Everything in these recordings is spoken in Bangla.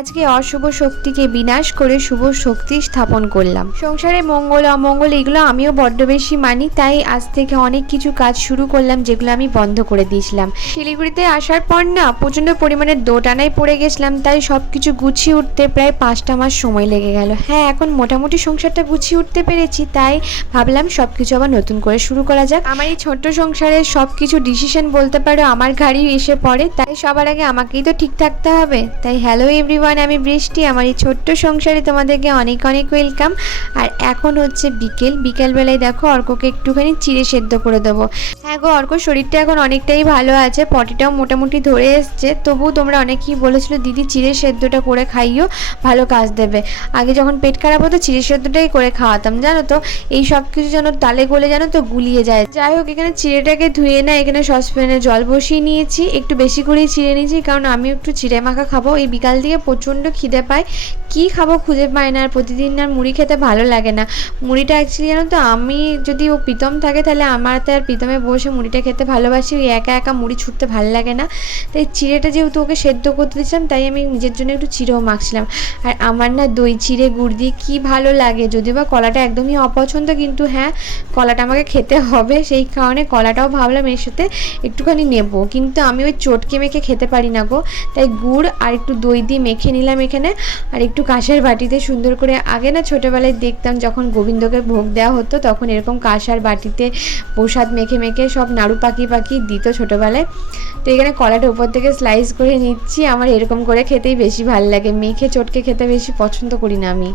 আজকে অশুভ শক্তিকে বিনাশ করে শুভ শক্তি স্থাপন করলাম। সংসারে মঙ্গল, অমঙ্গল, এগুলো আমিও বড্ড বেশি মানি, তাই আজ থেকে অনেক কিছু কাজ শুরু করলাম, যেগুলো আমি বন্ধ করে দিয়েছিলাম। শিলিগুড়িতে আসার পর না, প্রচণ্ড পরিমাণে দোটানায় পড়ে গেছিলাম, তাই সব কিছু গুছিয়ে উঠতে প্রায় পাঁচটা মাস সময় লেগে গেল। হ্যাঁ এখন মোটামুটি সংসারটা গুছিয়ে উঠতে পেরেছি, তাই ভাবলাম সব কিছু আবার নতুন করে শুরু করা যাক। আমার এই ছোট্ট সংসারের সব কিছু ডিসিশন বলতে পারো, আমার ঘাড়ি এসে পড়ে, তাই সবার আগে আমাকেই তো ঠিক থাকতে হবে। তাই হ্যালো এভরিওয়ান আমি বৃষ্টি, আমার এই ছোট্ট সংসারে তোমাদেরকে অনেক অনেক ওয়েলকাম আর এখন হচ্ছে বিকেল, বিকেলবেলায় দেখো অর্ককে একটুখানি চিড়ে সেদ্ধ করে দেবো। হ্যাঁ গো, অর্ক শরীরটা এখন অনেকটাই ভালো আছে, পটিটাও মোটামুটি ধরে এসছে। তবু তোমরা অনেকেই বলেছিল, দিদি, চিড়ে সেদ্ধটা করে খাইও, ভালো কাজ দেবে। আগে যখন পেট খারাপ হতো, চিড়ে সেদ্ধটাই করে খাওয়াতাম, জানো তো? এই সব কিছু যেন তালে গলে জানো তো গুলিয়ে যায়। যাই হোক, এখানে চিড়েটাকে ধুয়ে না, এখানে সসপ্যানে জল বসিয়ে নিয়েছি। একটু বেশি করেই চিড়ে নিয়েছি, কারণ আমি একটু চিড়ে মাখা খাব। এই বিকাল দিকে প্রচণ্ড খিদে পায়। কি খাব খুঁজে পায় না আর প্রতিদিন আর মুড়ি খেতে ভালো লাগে না। মুড়িটা অ্যাকচুয়ালি জানো তো, আমি যদি ও প্রীতম থাকে তাহলে আমার তো আর প্রীতমে বসে মুড়িটা খেতে ভালোবাসি, ওই একা একা মুড়ি ছুটতে ভালো লাগে না। তাই চিড়েটা যেহেতু ওকে সেদ্ধ করতে দিয়েছিলাম, তাই আমি নিজের জন্য একটু চিড়েও মাখছিলাম। আর আমার না দই, চিড়ে, গুড় দিয়ে কী ভালো লাগে, যদিও বা কলাটা একদমই অপছন্দ, কিন্তু হ্যাঁ কলাটা আমাকে খেতে হবে, সেই কারণে কলাটাও ভাবলাম এর সাথে একটুখানি নেব। কিন্তু আমি ওই চটকে মেখে খেতে পারি না গো। তাই গুড় আর একটু দই দিয়ে মেখে নিলাম এখানে। আর একটু কাঁসার বাটিতে সুন্দর করে আগে না ছোটোবেলায় দেখতাম যখন গোবিন্দকে ভোগ দেওয়া হতো, তখন এরকম কাঁসার বাটিতে প্রসাদ মেখে মেখে সব নাড়ু পাখি পাখি দিত ছোটোবেলায়। তো এখানে কলাটা উপর থেকে স্লাইস করে নিচ্ছি। আমার এরকম করে খেতেই বেশি ভালো লাগে। মেখে, চটকে খেতে বেশি পছন্দ করি না আমি।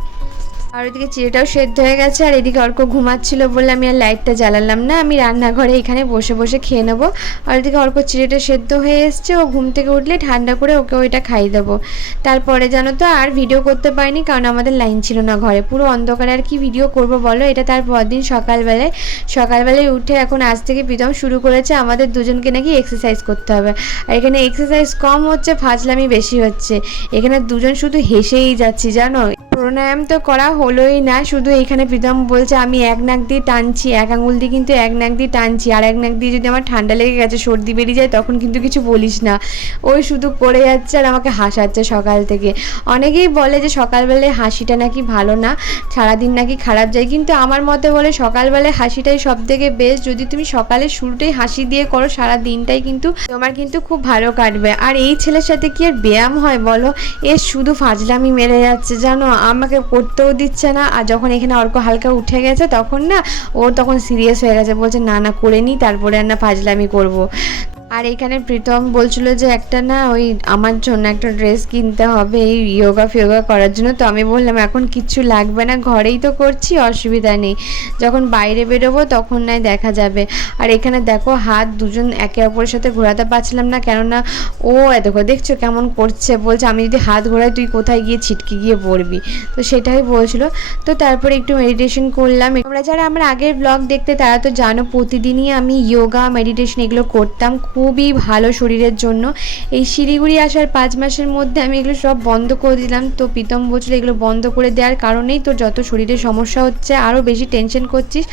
আর ওইদিকে চিড়েটাও সেদ্ধ হয়ে গেছে, আর এদিকে অর্ক ঘুমাচ্ছিল বলে আমি আর লাইটটা জ্বালালাম না, আমি রান্নাঘরে এখানে বসে বসে খেয়ে নেব। আর ওইদিকে অর্ক চিড়েটা সেদ্ধ হয়ে এসছে, ও ঘুম থেকে উঠলে ঠান্ডা করে ওকে ওইটা খাইয়ে দেবো। তারপরে জানো তো আর ভিডিও করতে পারিনি, কারণ আমাদের লাইন ছিল না ঘরে। পুরো অন্ধকারে আর কি ভিডিও করব বলো, এটা তার পরদিন সকালবেলায়। সকালবেলায় উঠে এখন আজ থেকে প্রীতম শুরু করেছে, আমাদের দুজনকে নাকি এক্সারসাইজ করতে হবে। আর এখানে এক্সারসাইজ কম হচ্ছে, ফাজলামি বেশি হচ্ছে। এখানে দুজন শুধু হেসেই যাচ্ছি, জানো? প্রাণায়াম তো করা হলোই না, শুধু এখানে প্রীতম বলছে, আমি এক নাক দিয়ে টানছি, এক আঙুল দিয়ে কিন্তু এক নাক দিয়ে টানছি, আর এক নাক দিয়ে যদি আমার ঠান্ডা লেগে গেছে, সর্দি বেরিয়ে যায়, তখন কিন্তু কিছু বলিস না। ওই শুধু করে যাচ্ছে আর আমাকে হাসাচ্ছে সকাল থেকে। অনেকেই বলে যে সকালবেলায় হাসিটা নাকি ভালো না, সারাদিন নাকি খারাপ যায়, কিন্তু আমার মতে বলে সকালবেলায় হাসিটাই সব থেকে বেস্ট যদি তুমি সকালে শুরুটাই হাসি দিয়ে করো, সারা দিনটাই কিন্তু তোমার কিন্তু খুব ভালো কাটবে। আর এই ছেলের সাথে কি আর ব্যায়াম হয় বলো? এ শুধু ফাজলামি মেরে যাচ্ছে, জানো? আমাকে পড়তেও দিচ্ছে না, আর যখন এখানে অর্ক হালকা উঠে গেছে তখন না, ও তখন সিরিয়াস হয়ে গেছে, বলছে না না, করে নিই তারপরে আর না, ফাজলামি করব। আর এখানে প্রীতম বলছিল যে একটা না ওই আমার জন্য একটা ড্রেস কিনতে হবে, এই ইয়োগা ফিয়োগা করার জন্য। তো আমি বললাম, এখন কিচ্ছু লাগবে না, ঘরেই তো করছি, অসুবিধা নেই। যখন বাইরে বেরোবো তখন নাই দেখা যাবে। আর এখানে দেখো হাত দুজন একে অপরের সাথে ঘোরাতে পারছিলাম না, কেননা ও দেখো, দেখছ কেমন করছে? বলছে, আমি যদি হাত ঘোরাই, তুই কোথায় গিয়ে ছিটকে গিয়ে পড়বি? তো সেটাই বলছিল। তো তারপরে একটু মেডিটেশন করলাম। তোমরা যারা আমার আগের ব্লগ দেখতে, তারা তো জানো প্রতিদিনই আমি যোগা মেডিটেশন এগুলো করতাম। খুবই ভালো শরীরের জন্য। এই শিলিগুড়ি আসার পাঁচ মাসের মধ্যে আমি এগুলো সব বন্ধ করে দিলাম। তো প্রীতম বলছিল এগুলো বন্ধ করে দেওয়ার কারণেই তোর যত শরীরে সমস্যা হচ্ছে, আরও বেশি টেনশন করছিস।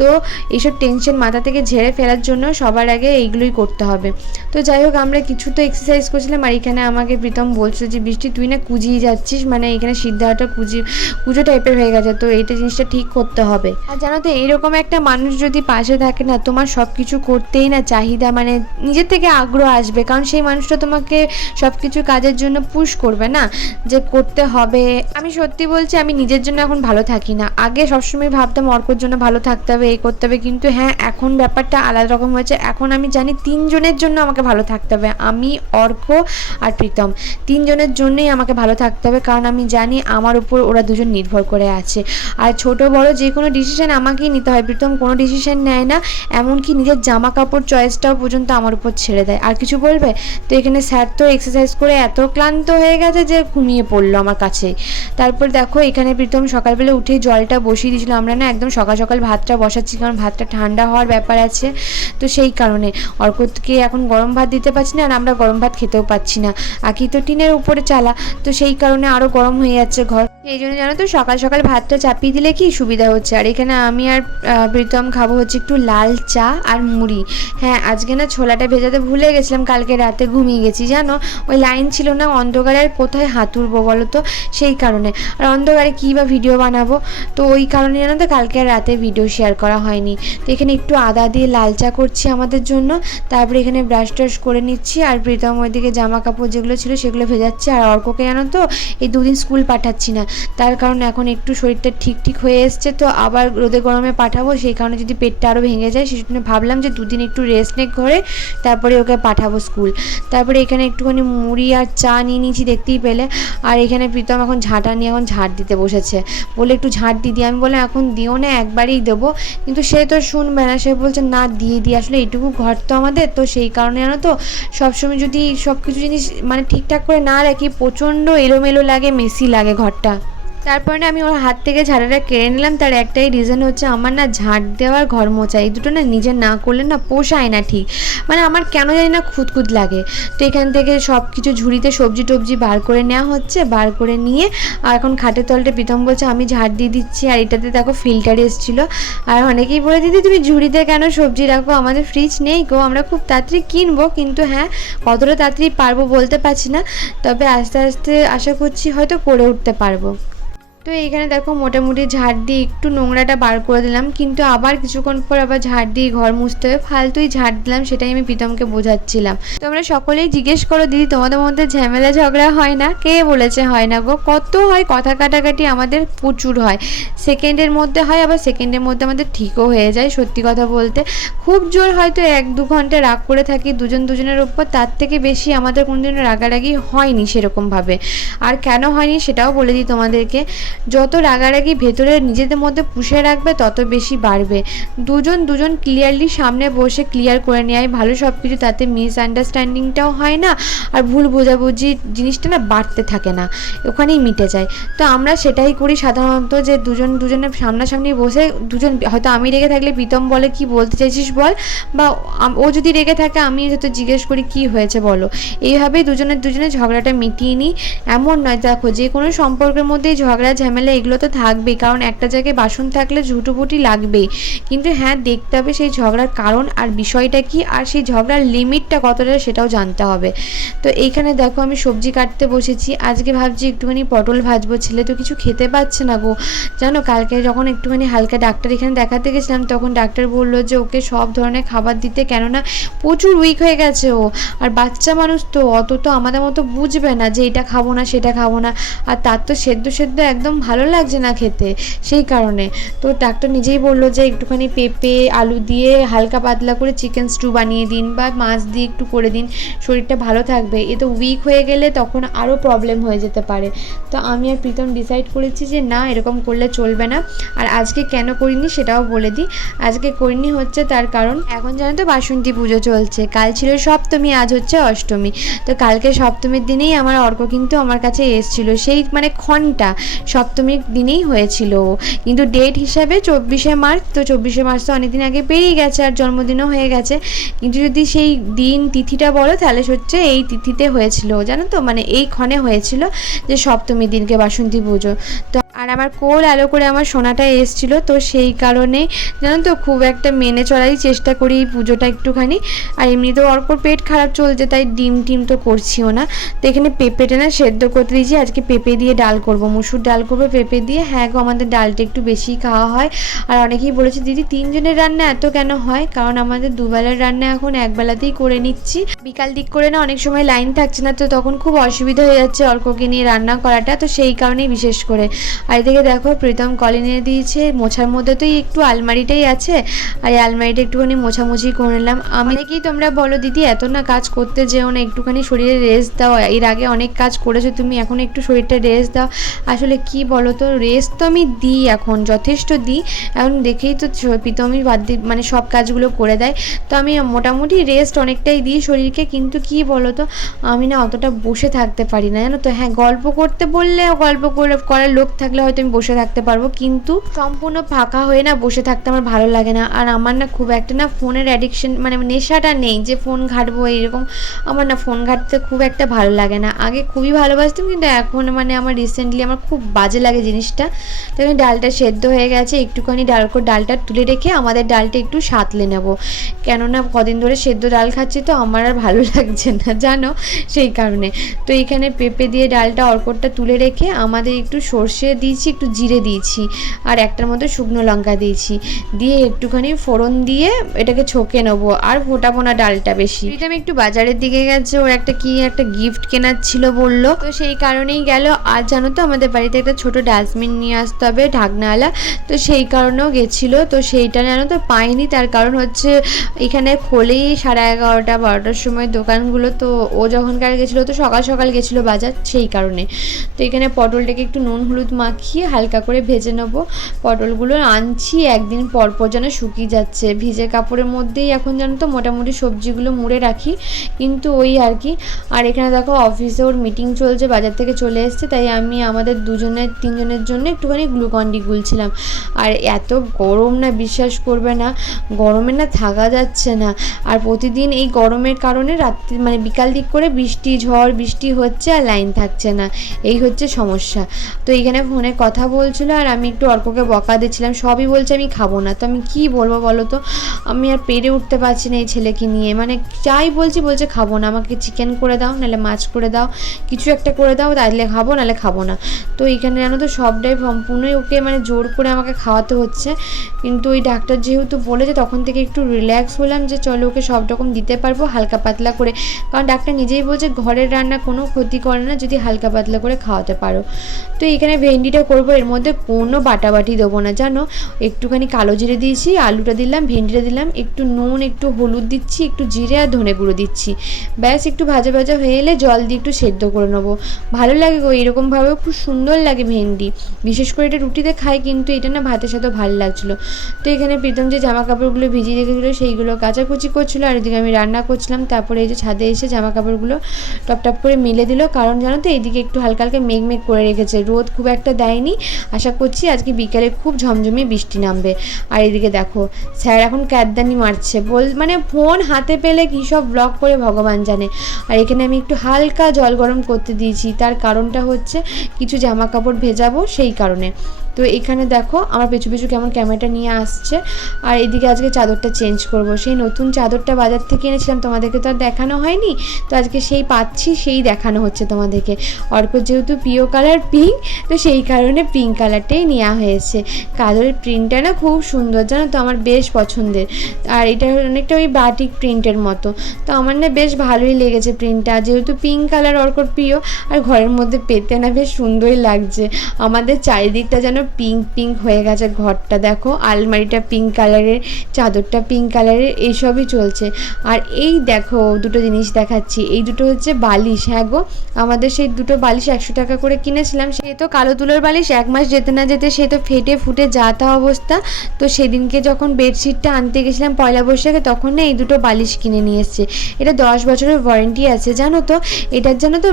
তো এইসব টেনশন মাথা থেকে ঝেড়ে ফেলার জন্য সবার আগে এইগুলোই করতে হবে। তো যাই হোক, আমরা কিছু তো এক্সারসাইজ করছিলাম আর এখানে আমাকে প্রীতম বলছিল যে, বৃষ্টি, তুই না কুজিয়ে যাচ্ছিস? মানে এখানে সিদ্ধাটা কুজি কুজো টাইপের হয়ে গেছে। তো এইটা জিনিসটা ঠিক করতে হবে। আর জানো তো এইরকম একটা মানুষ যদি পাশে থাকে না, তোমার সব কিছু করতেই না, চাহিদা মানে নিজের থেকে আগ্রহ আসবে, কারণ সেই মানুষটা তোমাকে সব কিছু কাজের জন্য পুশ করবে না, যে করতে হবে। আমি সত্যি বলছি, আমি নিজের জন্য এখন ভালো থাকি না। আগে সবসময় ভাবতাম অর্কর জন্য ভালো থাকতে হবে, এই করতে হবে, কিন্তু হ্যাঁ এখন ব্যাপারটা আলাদা রকম হয়েছে। এখন আমি জানি তিনজনের জন্য আমাকে ভালো থাকতে হবে, আমি, অর্ক আর প্রীতম। তিনজনের জন্যই আমাকে ভালো থাকতে হবে, কারণ আমি জানি আমার উপর ওরা দুজন নির্ভর করে আছে। আর ছোট, বড় যে কোনো ডিসিশন আমাকেই নিতে হয়, প্রীতম কোনো ডিসিশন নেয় না, এমনকি নিজের জামা কাপড় চয়েসটাও পর্যন্ত আমার উপর ছেড়ে দেয়। আর কিছু বলবে? তো এখানে স্যার তো এক্সারসাইজ করে এত ক্লান্ত হয়ে গেছে যে ঘুমিয়ে পড়ল আমার কাছেই। তারপর দেখো, এখানে প্রীতম সকালবেলা উঠে জলটা বসিয়ে দিয়েছিল। আমরা না একদম সকাল সকাল ভাতটা বসাচ্ছি, কারণ ভাতটা ঠান্ডা হওয়ার ব্যাপার আছে। তো সেই কারণে অর্ককে এখন গরম ভাত দিতে পারছি না, আর আমরা গরম ভাত খেতেও পাচ্ছি না। আকি তো টিনের উপরে চালা, তো সেই কারণে আরও গরম হয়ে যাচ্ছে ঘর। এই জন্য জানো তো সকাল সকাল ভাতটা চাপিয়ে দিলে কি সুবিধা হচ্ছে? আর এখানে আমি আর প্রীতম খাব হচ্ছে একটু লাল চা আর মুড়ি। হ্যাঁ আজকে না ছোলাটা ভেজাতে ভুলে গেছিলাম, কালকে রাতে ঘুমিয়ে গেছি, জানো? ওই লাইন ছিল না, অন্ধকারে আর কোথায় হাতুড়বো বলো তো? সেই কারণে। আর অন্ধকারে কী বা ভিডিও বানাবো? তো ওই কারণে জানো তো কালকে আর রাতে ভিডিও শেয়ার করা হয়নি। তো এখানে একটু আদা দিয়ে লাল চা করছি আমাদের জন্য। তারপরে এখানে ব্রাশ ট্রাশ করে নিচ্ছি, আর প্রীতম ওইদিকে জামা কাপড় যেগুলো ছিল সেগুলো ভেজাচ্ছে। আর অর্ককে জানো তো এই দুদিন স্কুল পাঠাচ্ছি না। তার কারণে এখন একটু শরীরটা ঠিক ঠিক হয়ে এসছে, তো আবার রোদে গরমে পাঠাবো, সেই কারণে যদি পেটটা আরও ভেঙে যায় সেই জন্য ভাবলাম যে দুদিন একটু রেস্ট নে করে তারপরে ওকে পাঠাবো স্কুল তারপরে এখানে একটুখানি মুড়ি আর চা নিয়ে নিয়েছি, দেখতেই পেলে। আর এখানে প্রীতম এখন ঝাঁটা নিয়ে এখন ঝাঁট দিতে বসেছে। বলে একটু ঝাঁট দিয়ে দিই আমি বললাম, এখন দিও না, একবারেই দেবো। কিন্তু সে তো শুনবে না, সে বলছে, না, দিয়ে দিই আসলে এইটুকু ঘর তো আমাদের, তো সেই কারণে জানো তো, সবসময় যদি সব কিছু জিনিস মানে ঠিকঠাক করে না রাখি, প্রচণ্ড এলোমেলো লাগে, মেসি লাগে ঘরটা। তারপরে না আমি ওর হাত থেকে ঝাড়াটা কেড়ে নিলাম। তার একটাই রিজন হচ্ছে আমার না ঝাঁট দেওয়ার ঘর মোচা এই দুটো না নিজে না করলে না পোষায় না ঠিক। মানে আমার কেন জানি না খুঁতখুত লাগে। তো এখান থেকে সব কিছু ঝুড়িতে সবজি টবজি বার করে নেওয়া হচ্ছে। বার করে নিয়ে আর এখন খাটের তলটা প্রীতম বলছে, আমি ঝাড় দিয়ে দিচ্ছি। আর এটাতে দেখো ফিল্টার এসেছিল। আর অনেকেই বলে, দিদি, তুমি ঝুড়িতে কেন সবজি রাখো? আমাদের ফ্রিজ নেই গো। আমরা খুব তাড়াতাড়ি কিনবো। কিন্তু হ্যাঁ কতটা তাড়াতাড়ি পারব বলতে পারছি না। তবে আস্তে আস্তে আশা করছি হয়তো করে উঠতে পারব। তো এইখানে দেখো মোটামুটি ঝাড় দিয়ে একটু নোংরাটা বার করে দিলাম, কিন্তু আবার কিছুক্ষণ পর আবার ঝাড় দিয়ে ঘর মুছতে হবে। ফালতুই ঝাড় দিলাম, সেটাই আমি প্রীতমকে বোঝাচ্ছিলাম। তোমরা সকলেই জিজ্ঞেস করো, দিদি, তোমাদের মধ্যে ঝামেলা ঝগড়া হয় না? কে বলেছে হয় না গো? কত হয়, কথা কাটাকাটি আমাদের প্রচুর হয়। সেকেন্ডের মধ্যে হয়, আবার সেকেন্ডের মধ্যে আমাদের ঠিকও হয়ে যায়, সত্যি কথা বলতে। খুব জোর হয়তো এক দু ঘণ্টা রাগ করে থাকি দুজন দুজনের ওপর, তার থেকে বেশি আমাদের কোনোদিনও রাগারাগি হয়নি সেরকমভাবে। আর কেন হয়নি সেটাও বলে দিই তোমাদেরকে। যত রাগারাগি ভেতরে নিজেদের মধ্যে পুষে রাখবে, তত বেশি বাড়বে। দুজন দুজন ক্লিয়ারলি সামনে বসে ক্লিয়ার করে নেয়। ভালো সব কিছু তাতে মিস আন্ডারস্ট্যান্ডিংটাও হয় না আর ভুল বোঝাবুঝি জিনিসটা না বাড়তে থাকে না, ওখানেই মিটে যায়। তো আমরা সেটাই করি সাধারণত যে দুজন দুজনের সামনাসামনি বসে, দুজন হয়তো আমি রেগে থাকলে প্রীতম বলে, কি বলতে চাইছিস বল? বা ও যদি রেগে থাকে, আমি হয়তো জিজ্ঞেস করি, কি হয়েছে বলো? এইভাবেই দুজনের দুজনের ঝগড়াটা মিটিয়ে নিই। এমন নয়, দেখো যে কোনো সম্পর্কের মধ্যেই ঝগড়া ঝামেলা এগুলো তো থাকবেই, কারণ একটা জায়গায় বাসন থাকলে ঝুটোপুটি লাগবেই। কিন্তু হ্যাঁ দেখতে হবে সেই ঝগড়ার কারণ আর বিষয়টা কি, আর সেই ঝগড়ার লিমিটটা কতটা সেটাও জানতে হবে। তো এইখানে দেখো আমি সবজি কাটতে বসেছি, আজকে ভাবছি একটুখানি পটল ভাজবো, ছেলে তো কিছু খেতে পাচ্ছে না গো। জানো, কালকে যখন একটুখানি হালকা ডাক্তার এখানে দেখাতে গেছিলাম, তখন ডাক্তার বলল যে ওকে সব ধরনের খাবার দিতে, কেননা প্রচুর উইক হয়ে গেছে ও। আর বাচ্চা মানুষ তো, অত তো আমাদের মতো বুঝবে না যে এটা খাব না, সেটা খাব না। আর তার তো সেদ্ধ সেদ্ধ একদম ভালো লাগছে না খেতে, সেই কারণে। তো ডাক্তার নিজেই বলল যে, একটুখানি পেঁপে, আলু দিয়ে হালকা পাতলা করে চিকেন স্টু বানিয়ে দিন বা মাছ দিয়ে একটু করে দিন, শরীরটা ভালো থাকবে। এ তো উইক হয়ে গেলে তখন আরও প্রবলেম হয়ে যেতে পারে। তো আমি আর প্রীতম ডিসাইড করেছি যে, না, এরকম করলে চলবে না। আর আজকে কেন করিনি সেটাও বলে দিই। আজকে করিনি হচ্ছে তার কারণ, এখন জানো তো বাসন্তী পুজো চলছে। কাল ছিল সপ্তমী, আজ হচ্ছে অষ্টমী। তো কালকে সপ্তমীর দিনেই আমার অর্ক কিন্তু আমার কাছে এসছিল। সেই মানে ক্ষণটা সপ্তমীর দিনেই হয়েছিল। কিন্তু ডেট হিসাবে চব্বিশে মার্চ, তো চব্বিশে মার্চ তো অনেকদিন আগে পেরিয়ে গেছে আর জন্মদিনও হয়ে গেছে। কিন্তু যদি সেই দিন তিথিটা বলো, তাহলে হচ্ছে এই তিথিতে হয়েছিল। জানো তো মানে এই ক্ষণে হয়েছিল যে সপ্তমীর দিনকে বাসন্তী পুজো। তো আর আমার কোল আলো করে আমার সোনাটা এসছিল, তো সেই কারণে জানো তো খুব একটা মেনে চলারই চেষ্টা করি এই পুজোটা একটুখানি। আর এমনিতেও অর্কর পেট খারাপ চলছে, তাই ডিম টিম তো করছিও না। তো এখানে পেঁপেটা না সেদ্ধ করতে দিয়েছি, আজকে পেঁপে দিয়ে ডাল করব। মুসুর ডাল করব পেঁপে দিয়ে হ্যাঁ গো, আমাদের ডালটা একটু বেশি খাওয়া হয়। আর অনেকেই বলেছে, দিদি, তিনজনের রান্না এত কেন হয়? কারণ আমাদের দুবেলার রান্না এখন একবেলাতেই করে নিচ্ছি। বিকাল দিক করে না অনেক সময় লাইন থাকছে না, তো তখন খুব অসুবিধা হয়ে যাচ্ছে অর্ককে নিয়ে রান্না করাটা, তো সেই কারণেই বিশেষ করে। আর এদিকে দেখো, প্রীতম কলে নিয়ে দিয়েছে, মোছার মধ্যে তো একটু আলমারিটাই আছে, আর এই আলমারিটা একটুখানি মোছামুছি করে নিলাম। আমি কি তোমরা বলো, দিদি, এত না কাজ করতে যেও না, একটুখানি শরীরে রেস্ট দাও। এর আগে অনেক কাজ করেছ তুমি, এখন একটু শরীরটা রেস্ট দাও। আসলে কি বলো তো রেস্ট তো আমি দিই এখন, যথেষ্ট দিই। এখন দেখেই তো প্রীতমই বাদ মানে সব কাজগুলো করে দেয়। তো আমি মোটামুটি রেস্ট অনেকটাই দিই শরীরকে, কিন্তু কি বলো তো, আমি না অতটা বসে থাকতে পারি না, জানো তো? হ্যাঁ গল্প করতে বললে গল্প করার লোক থাকলে হয়তো হয়তো আমি বসে থাকতে পারব, কিন্তু সম্পূর্ণ ফাঁকা হয়ে না বসে থাকতে আমার ভালো লাগে না। আর আমার না খুব একটা না ফোনের অ্যাডিকশন মানে নেশাটা নেই যে ফোন ঘাটবো এরকম, আমার না ফোন ঘাটতে খুব একটা ভালো লাগে না। আগে খুবই ভালোবাসতাম, কিন্তু এখন মানে আমার রিসেন্টলি আমার খুব বাজে লাগে জিনিসটা। তো এখানে ডালটা সেদ্ধ হয়ে গেছে, একটুখানি ডাল ডালটা তুলে রেখে আমাদের ডালটা একটু সাঁতলে নেব। কেননা কদিন ধরে সেদ্ধ ডাল খাচ্ছি তো আমার আর ভালো লাগছে না, জানো? সেই কারণে। তো এখানে পেঁপে দিয়ে ডালটা অর্করটা তুলে রেখে আমাদের একটু সর্ষে দিয়েছি, একটু জিরে দিয়েছি আর একটার মধ্যে শুকনো লঙ্কা দিয়েছি। দিয়ে একটুখানি ফোড়ন দিয়ে এটাকে ছকে নেব আর ফোটাবো না ডালটা বেশি। আমি একটু বাজারের দিকে গেছে, ওর একটা কি একটা গিফট কেনার ছিল বলল। তো সেই কারণেই গেল। আর জানো তো, আমাদের বাড়িতে একটা ছোট ডাস্টবিন নিয়ে আসতে হবে, ঢাকনাওয়ালা। তো সেই কারণেও গেছিল। তো সেইটা জানো তো, পাইনি। তার কারণ হচ্ছে, এখানে খোলেই সাড়ে এগারোটা, বারোটার সময় দোকানগুলো। তো ও যখনকার গেছিল তো সকাল সকাল গেছিল বাজার, সেই কারণে। তো এখানে পটলটাকে একটু নুন, হলুদ মাখিয়ে হালকা করে ভেজে নেব। পটলগুলো আনছি, একদিন পর পর যেন শুকিয়ে যাচ্ছে। ভিজে কাপড়ের মধ্যেই এখন জানো তো মোটামুটি সবজিগুলো মুড়ে রাখি। কিন্তু ওই আর কি। আর এখানে দেখো অফিসে ওর মিটিং চলছে, বাজার থেকে চলে এসছে, তাই আমি আমাদের দুজনের, তিনজনের জন্য একটুখানি গ্লুকন ডি গুলছিলাম। আর এত গরম না, বিশ্বাস করবে না, গরমে না থাকা যাচ্ছে না। আর প্রতিদিন এই গরমের কারণে রাত্রি মানে বিকাল দিক করে বৃষ্টি, ঝড়, বৃষ্টি হচ্ছে আর লাইন থাকছে না। এই হচ্ছে সমস্যা। তো এইখানে ফোনে কথা বলছিল আর আমি একটু অর্ককে বকা দিচ্ছিলাম, সবই বলছে আমি খাব না। তো আমি কি বলব বলো তো? আমি আর পেরে উঠতে পারছি না এই ছেলেকে নিয়ে। মানে যাই বলছি বলছে খাব না, আমাকে চিকেন করে দাও, নাহলে মাছ করে দাও, কিছু একটা করে দাও তাহলে খাব, নাহলে খাব না। তো এইখানে জানো তো সবটাই সম্পূর্ণই ওকে মানে জোর করে আমাকে খাওয়াতে হচ্ছে। কিন্তু ওই ডাক্তার যেহেতু বলেছে, তখন থেকে একটু রিল্যাক্স হলাম যে চলো ওকে সব রকম দিতে পারব, হালকা পাতলা করে। কারণ ডাক্তার নিজেই বলছে, ঘরের রান্না কোনো ক্ষতি করে না, যদি হালকা পাতলা করে খাওয়াতে পারো। তো এখানে ভেন্ডিটা করব, এর মধ্যে কোনো বাটাবাটি দেবো না। জানো, একটুখানি কালো জিরে দিয়েছি, আলুটা দিলাম, ভেন্ডিটা দিলাম, একটু নুন, একটু হলুদ দিচ্ছি, একটু জিরে আর ধনে গুঁড়ো দিচ্ছি। ব্যাস, একটু ভাজা ভাজা হয়ে এলে জল দিয়ে একটু সেদ্ধ করে নেব। ভালো লাগে গো, এরকমভাবেও খুব সুন্দর লাগে ভেন্ডি। বিশেষ করে এটা রুটিতে খাই, কিন্তু এটা না ভাতের সাথে ভালো লাগছিল। তো এখানে প্রীতম যে জামা কাপড়গুলো ভিজিয়ে রেখেছিলো, সেইগুলো কাচাকুচি করছিল, আর এদিকে আমি রান্না করছিলাম, তারপরে এই যে ছাদে এসে জামা কাপড়গুলো টপ টপ করে মেলে দিল। কারণ জানো তো এইদিকে একটু হালকা হালকা মেঘ মেঘ করে রেখেছে, রোদ খুব একটা দেয়নি। আশা করছি আজকে বিকালে খুব ঝমঝমিয়ে বৃষ্টি নামবে। আর এদিকে দেখো, স্যার এখন ক্যাদদানি মারছে। বল মানে ফোন হাতে পেলে কী সব ব্লক করে ভগবান জানে। আর এখানে আমি একটু হালকা জল গরম করতে দিয়েছি। তার কারণটা হচ্ছে কিছু জামা কাপড় ভেজাবো সেই কারণে। তো এখানে দেখো আমার পিছু পিছু কেমন ক্যামেরাটা নিয়ে আসছে। আর এদিকে আজকে চাদরটা চেঞ্জ করব। সেই নতুন চাদরটা বাজার থেকে এনেছিলাম, তোমাদেরকে তো আর দেখানো হয়নি। তো আজকে সেই পাচ্ছি, সেই দেখানো হচ্ছে তোমাদেরকে। অর্ক যেহেতু প্রিয় কালার পিঙ্ক তো সেই কারণে পিঙ্ক কালারটাই নেওয়া হয়েছে। কালারের প্রিন্টটা না খুব সুন্দর, জানো তো, আমার বেশ পছন্দের। আর এটা অনেকটা ওই বাটিক প্রিন্টের মতো। তো আমার না বেশ ভালোই লেগেছে প্রিন্টটা যেহেতু পিঙ্ক কালার অর্কর প্রিয়, আর ঘরের মধ্যে পেতে না বেশ সুন্দরই লাগছে। আমাদের চারিদিকটা যেন পিঙ্ক পিঙ্ক হয়ে গেছে ঘরটা, দেখো। আলমারিটা পিঙ্ক কালারের চাদরটা পিঙ্ক কালারের এইসবই চলছে। আর এই দেখো, দুটো জিনিস দেখাচ্ছি। এই দুটো হচ্ছে বালিশ হ্যাঁ গো? আমাদের সেই দুটো বালিশ একশো টাকা করে কিনেছিলাম। সে তো কালো তুলোর বালিশ, এক মাস যেতে না যেতে সে তো ফেটে ফুটে যা তা অবস্থা। তো সেদিনকে যখন বেডশিটটা আনতে গেছিলাম পয়লা বৈশাখে, তখন না এই দুটো বালিশ কিনে নিয়ে এসছে। এটা দশ বছরের ওয়ারেন্টি আছে, জানো তো? এটার জন্য তো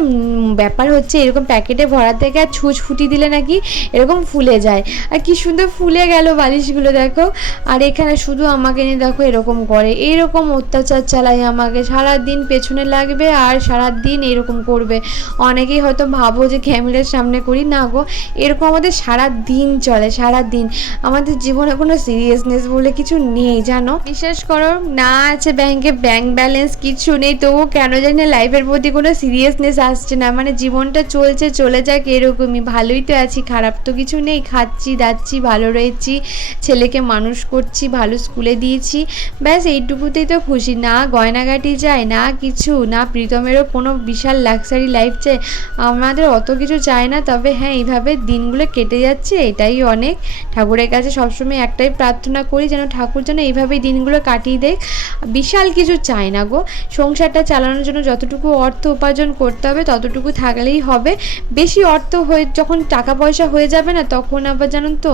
ব্যাপার হচ্ছে এরকম প্যাকেটে ভরা থেকে আর ছুঁচ ফুটি দিলে নাকি এরকম ফুলে যায়। আর কি সুন্দর ফুলে গেল বালিশগুলো, দেখো। আর এখানে শুধু আমাকে নিয়ে দেখো এরকম করে। এইরকম অত্যাচার চালায় আমাকে। সারা দিন পেছনে লাগবে আর সারা দিন এরকম করবে। অনেকেই হয়তো ভাবো যে ক্যামেরার সামনে করি। না গো, এরকম আমাদের সারা দিন চলে সারা দিন আমাদের জীবনে কোনো সিরিয়াসনেস বলে কিছু নেই, জানো? বিশ্বাস করো, না আছে ব্যাংকে ব্যাংক ব্যালেন্স কিছু নেই। তবুও কেন জানি না লাইফের প্রতি কোনো সিরিয়াসনেস আসছে না। মানে জীবনটা চলছে, চলে যাক এরকমই। ভালোই তো আছি, খারাপ তো কিছু নেই। খাচ্ছি, দাচ্ছি, ভালো রয়েছি, ছেলেকে মানুষ করছি, ভালো স্কুলে দিয়েছি। ব্যাস, এইটুকুতেই তো খুশি। না গয়নাগাটি চাই, না কিছু, না প্রীতমেরও কোনো বিশাল লাক্সারি লাইফ চাই। আমাদের অত কিছু চাই না, তবে হ্যাঁ এইভাবে দিনগুলো কেটে যাচ্ছে, এটাই অনেক। ঠাকুরের কাছে সবসময় একটাই প্রার্থনা করি যেন ঠাকুর যেন এইভাবেই দিনগুলো কাটিয়ে দেয় বিশাল কিছু চাই না গো। সংসারটা চালানোর জন্য যতটুকু অর্থ উপার্জন করতে হবে, ততটুকু থাকলেই হবে। বেশি অর্থ হয়ে, যখন টাকা পয়সা হয়ে যাবে না, তখন তখন আবার জানেন তো,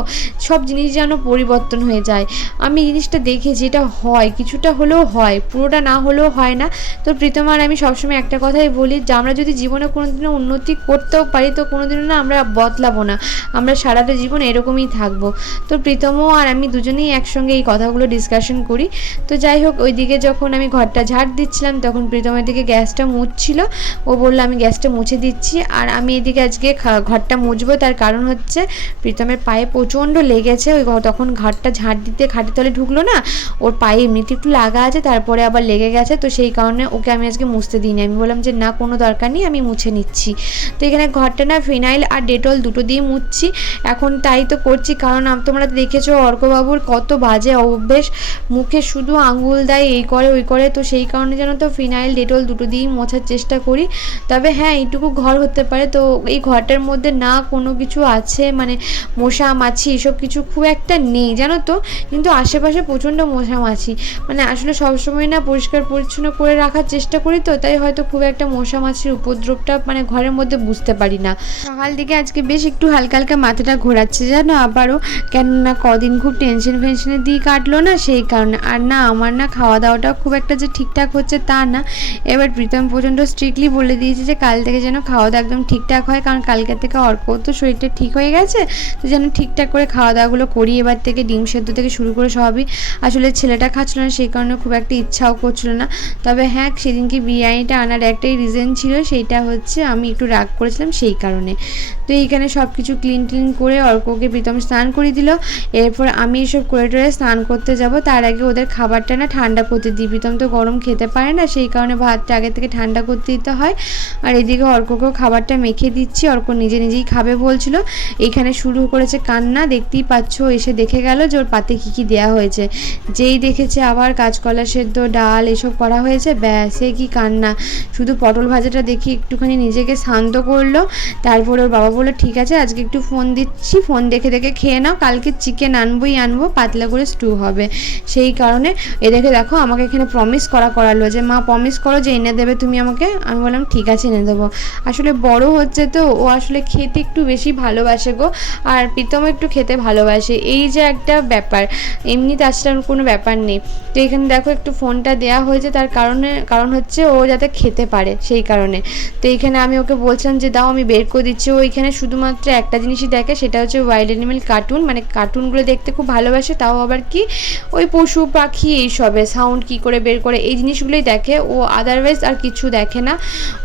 সব জিনিস যেন পরিবর্তন হয়ে যায়। আমি জিনিসটা দেখেছি এটা হয়, কিছুটা হলেও হয়, পুরোটা না হলেও হয় না। তো প্রীতম আর আমি সবসময় একটা কথাই বলি যে, আমরা যদি জীবনে কোনোদিনও উন্নতি করতেও পারি, তো কোনোদিনও না আমরা বদলাবো না। আমরা সারাটা জীবন এরকমই থাকব। তো প্রীতমও আর আমি দুজনেই একসঙ্গে এই কথাগুলো ডিসকাশন করি। তো যাই হোক, ওইদিকে যখন আমি ঘরটা ঝাড় দিচ্ছিলাম, তখন প্রীতমের দিকে গ্যাসটা মুছছিল। ও বলল, আমি গ্যাসটা মুছে দিচ্ছি। আর আমি এদিকে আজকে ঘরটা মুছবো, তার কারণ হচ্ছে প্রীতমের পায়ে প্রচণ্ড লেগেছে। ওই তখন ঘরটা ঝাঁট দিতে খাটের তলে ঢুকলো না, ওর পায়ে এমনিতে একটু লাগা আছে, তারপরে আবার লেগে গেছে। তো সেই কারণে ওকে আমি আজকে মুছতে দিইনি। আমি বললাম যে, না, কোনো দরকার নেই, আমি মুছে নিচ্ছি। তো এখানে ঘরটা না ফিনাইল আর ডেটল দুটো দিয়ে মুছছি। এখন তাই তো করছি, কারণ তোমরা দেখেছ অর্কবাবুর কত বাজে অভ্যেস। মুখে শুধু আঙুল দেয়, এই করে, ওই করে। তো সেই কারণে যেন তো ফিনাইল, ডেটল দুটো দিয়েই মোছার চেষ্টা করি। তবে হ্যাঁ এইটুকু ঘর হতে পারে। তো এই ঘরটার মধ্যে না কোনো কিছু আছে? মানে মশা মাছি এসব কিছু খুব একটা নেই, জানো তো? কিন্তু আশেপাশে প্রচণ্ড মশা মাছি। মানে আসলে সবসময় না পরিষ্কার পরিচ্ছন্ন করে রাখার চেষ্টা করি তো, তাই হয়তো খুব একটা মশা মাছির উপদ্রবটা মানে ঘরের মধ্যে বুঝতে পারি না। সকাল দিকে আজকে বেশ একটু হালকা হালকা মাথাটা ঘোরাচ্ছে, জানো আবারও। কেননা কদিন খুব টেনশন ফেনশনের দিয়ে কাটলো না সেই কারণে। আর না, আমার না খাওয়া দাওয়াটাও খুব একটা যে ঠিকঠাক হচ্ছে তা না। এবার প্রীতম প্রচণ্ড স্ট্রিক্টলি বলে দিয়েছে যে, কাল থেকে যেন খাওয়া দাওয়া একদম ঠিকঠাক হয়, কারণ কালকে থেকে অর্ক তো শরীরটা ঠিক হয়ে গেছে। তো যেন ঠিকঠাক করে খাওয়া দাওয়াগুলো করি। এবার থেকে ডিম সেদ্ধ থেকে শুরু করে সবই। আসলে ছেলেটা খাচ্ছিল না, সেই কারণে খুব একটা ইচ্ছাও করছিল না। তবে হ্যাঁ সেদিনকে বিরিয়ানিটা আনার একটাই রিজন ছিল, সেইটা হচ্ছে আমি একটু রাগ করেছিলাম সেই কারণে। তো এইখানে সব কিছু ক্লিন ক্লিন করে অর্ককে প্রীতম স্নান করিয়ে দিল। এরপর আমি এসব করে টরে স্নান করতে যাব। তার আগে ওদের খাবারটা না ঠান্ডা করতে দিই। প্রীতম তো গরম খেতে পারে না, সেই কারণে ভাতটা আগে থেকে ঠান্ডা করতে দিতে হয়। আর এদিকে অর্ককেও খাবারটা মেখে দিচ্ছি। অর্ক নিজে নিজেই খাবে বলছিল। এইখানে শুরু করেছে, কান্না, দেখতেই পাচ্ছ, এসে দেখে গেল যে ওর পাতে কী কী দেওয়া হয়েছে। যেই দেখেছে আবার কাঁচকলা সেদ্ধ, ডাল এসব করা হয়েছে, ব্যাস কি কান্না। শুধু পটল ভাজাটা দেখি একটুখানি নিজেকে শান্ত করল। তারপরে ওর বাবা বলল, ঠিক আছে, আজকে একটু ফোন দিচ্ছি, ফোন দেখে দেখে খেয়ে নাও, কালকে চিকেন আনবোই আনব, পাতলা করে স্টু হবে। সেই কারণে এ দেখে দেখো, আমাকে এখানে প্রমিস করা করালো যে, মা প্রমিস করো যে এনে দেবে তুমি আমাকে। আমি বললাম, ঠিক আছে, এনে দেবো। আসলে বড় হচ্ছে তো, ও আসলে খেতে একটু বেশি ভালোবাসে গো। আর প্রীতম একটু খেতে ভালোবাসে। এই যে একটা ব্যাপার এমনি তাছাড়া কোনো ব্যাপার নেই। তো এখানে দেখো একটু ফোনটা দেওয়া হয়েছে, তার কারণে, কারণ হচ্ছে ও যাতে খেতে পারে সেই কারণে। তো এখানে আমি ওকে বলছিলাম যে, দাও, আমি বের করে দিচ্ছি। ও এখানে শুধুমাত্র একটা জিনিসই দেখে, সেটা হচ্ছে ওয়াইল্ড অ্যানিমেল কার্টুন মানে কার্টুনগুলো দেখতে খুব ভালোবাসে, তাও আবার কি, ওই পশু, পাখি, এইসবে সাউন্ড কি করে বের করে, এই জিনিসগুলোই দেখে। ও আদারওয়াইজ আর কিছু দেখে না।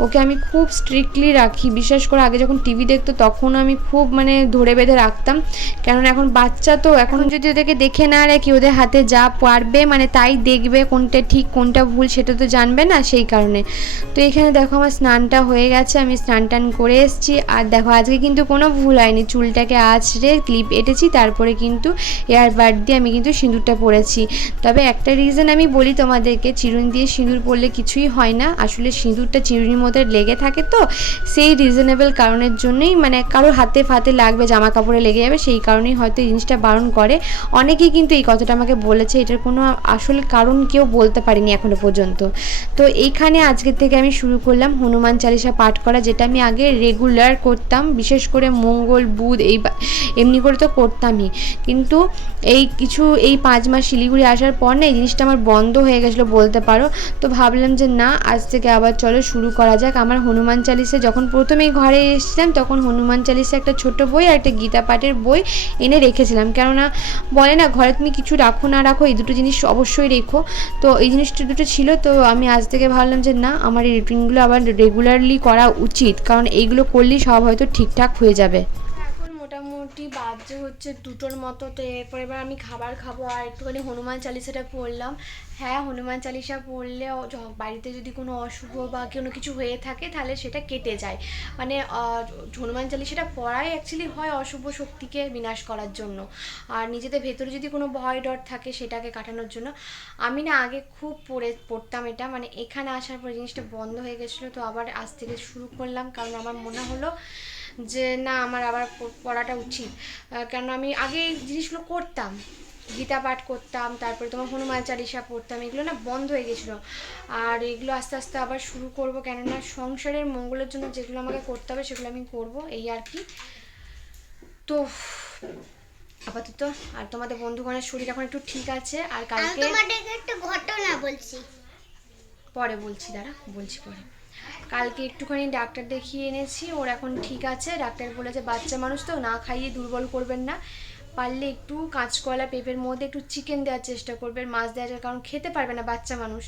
ওকে আমি খুব স্ট্রিক্টলি রাখি। বিশেষ করে আগে যখন টিভি দেখতো, তখন আমি খুব মানে ধরে বেঁধে রাখতাম। কেননা এখন বাচ্চা তো এখন যদি ওদেরকে দেখে না রাখি ওদের হাতে যা পারবে মানে তাই দেখবে কোনটা ঠিক, কোনটা ভুল সেটা তো জানবে না সেই কারণে। তো এখানে দেখো আমার স্নানটা হয়ে গেছে, আমি স্নান টান করে এসেছি। আর দেখো আজকে কিন্তু কোনো ভুল হয়নি, চুলটাকে আঁচড়ে ক্লিপ এঁটেছি, তারপরে কিন্তু এয়ার বাড দিয়ে আমি কিন্তু সিঁদুরটা পরেছি। তবে একটা রিজন আমি বলি তোমাদেরকে, চিরুন দিয়ে সিঁদুর পরলে কিছুই হয় না। আসলে সিঁদুরটা চিরুনির মধ্যে লেগে থাকে তো, সেই রিজনেবল কারণের জন্যই মানে কারোর হাতে ফাতে লাগবে, জামা কাপড়ে লেগে যাবে, সেই কারণেই হয়তো এই জিনিসটা বারণ করে। অনেকেই কিন্তু এই কথাটা আমাকে বলেছে, এটার কোনো আসল কারণ কেউ বলতে পারিনি এখনও পর্যন্ত। তো এইখানে আজকের থেকে আমি শুরু করলাম হনুমান চালিসা পাঠ করা, যেটা আমি আগে রেগুলার করতাম, বিশেষ করে মঙ্গল, বুধ, এই এমনি করে তো করতামই। কিন্তু এই কিছু, এই পাঁচ মাস শিলিগুড়ি আসার পর না এই জিনিসটা আমার বন্ধ হয়ে গেছিল বলতে পারো। তো ভাবলাম যে না, আজ থেকে আবার চলো শুরু করা যাক। আমার হনুমান চালিসা যখন প্রথমেই ঘরে এসেছিলাম, তখন হনুমান চালিসা একটা ছোট বই আর একটা গীতা পাঠের বই এনে রেখেছিলাম। কেননা বলে না, ঘরে তুমি কিছু রাখো না রাখো, এই দুটো জিনিস অবশ্যই রেখো। তো এই জিনিসটা দুটো ছিল, তো আমি আজ থেকে ভাবলাম যে না, আমার এই রুটিনগুলো আবার রেগুলারলি করা উচিত, কারণ এইগুলো করলেই সব হয়তো ঠিকঠাক হয়ে যাবে। বাজে হচ্ছে দুটোর মতো। তো এরপর এবার আমি খাবার খাব আর একটুখানি হনুমান চালিসাটা পড়লাম। হ্যাঁ হনুমান চালিসা পড়লে বাড়িতে যদি কোনো অশুভ বা কোনো কিছু হয়ে থাকে তাহলে সেটা কেটে যায়। মানে হনুমান চালিসাটা পড়াই অ্যাকচুয়ালি হয় অশুভ শক্তিকে বিনাশ করার জন্য। আর নিজেদের ভেতরে যদি কোনো ভয় ডর থাকে সেটাকে কাটানোর জন্য। আমি না আগে খুব পড়ে, পড়তাম এটা। মানে এখানে আসার পর জিনিসটা বন্ধ হয়ে গেছিল। তো আবার আজ থেকে শুরু করলাম। কারণ আমার মনে হলো যে না আমার আবার পড়াটা উচিত। কেন আমি আগে এই জিনিসগুলো করতাম। গীতা পাঠ করতাম তারপরে তোমার হনুমান চালিসা পড়তাম এগুলো না বন্ধ হয়ে গেছিল। আর এগুলো আস্তে আস্তে আবার শুরু করব কেননা সংসারের মঙ্গলের জন্য যেগুলো আমাকে করতে হবে সেগুলো আমি করব এই আর কি। তো আপাতত আর তোমাদের বন্ধুগণের শরীর এখন একটু ঠিক আছে আর কালকে একটা ঘটনা বলছি। পরে বলছি দাঁড়া বলছি পরে। কালকে একটুখানি ডাক্তার দেখিয়ে এনেছি, ওর এখন ঠিক আছে। ডাক্তার বলেছে, বাচ্চা মানুষ তো, না খাইয়ে দুর্বল করবেন না। পারলে একটু কাঁচকলা, পেঁপের মধ্যে একটু চিকেন দেওয়ার চেষ্টা করবেন মাছ দেওয়ার কারণ খেতে পারবে না বাচ্চা মানুষ।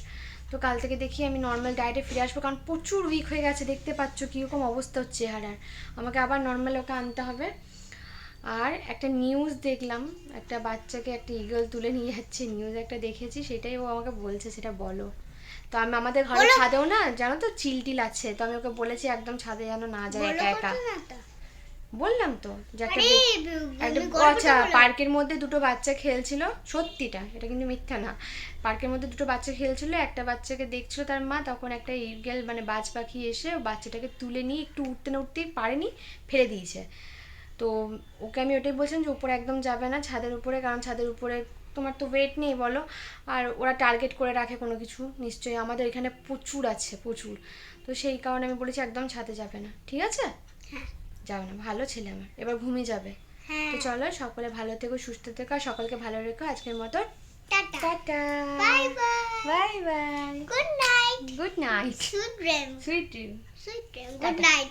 তো কাল থেকে দেখি আমি নর্মাল ডায়েটে ফিরে আসব, কারণ প্রচুর উইক হয়ে গেছে, দেখতে পাচ্ছ কীরকম অবস্থা হচ্ছে চেহারার। আমাকে আবার নর্মাল ওকে আনতে হবে। আর একটা নিউজ দেখলাম, একটা বাচ্চাকে একটা ইগল তুলে নিয়ে যাচ্ছে নিউজ একটা দেখেছি, সেটাই ও আমাকে বলছে, সেটা বলো। তো আমি আমাদের ঘরে ছাদেও না জানো তো চিল টিল আছে তো আমি ওকে বলেছি একদম ছাদে যেন না যায় একা একা। বললাম তো যে একটা আচ্ছা পার্কের মধ্যে দুটো বাচ্চা খেলছিল সত্যিটা এটা কিন্তু মিথ্যা না। পার্কের মধ্যে দুটো বাচ্চা খেলছিল একটা বাচ্চাকে দেখছিল তার মা তখন একটা ইগল মানে বাজ পাখি এসে বাচ্চাটাকে তুলে নিয়ে একটু উঠতে না উঠতেই পারেনি ফেলে দিয়েছে। তো ওকে আমি ওটাই বলছিলাম যে উপরে একদম যাবে না ছাদের উপরে কারণ ছাদের উপরে তোমার তো ওয়েট নেই বলো। আর ওরা টার্গেট করে রাখে কোনো কিছু নিশ্চয়ই আমাদের এখানে প্রচুর আছে প্রচুর। তো সেই কারণে আমি বলেছি একদম ছাদে যাবে না ঠিক আছে? হ্যাঁ। যাবে না ভালো ছেলে আমার এবার ঘুমিয়ে যাবে। হ্যাঁ। তো চলো সকলে ভালো থেকো সুস্থ থেকো আর সকলকে ভালো রেখো আজকের মতো tata. Bye bye. Bye good night good night sweet dream sweet dream sweet dream good night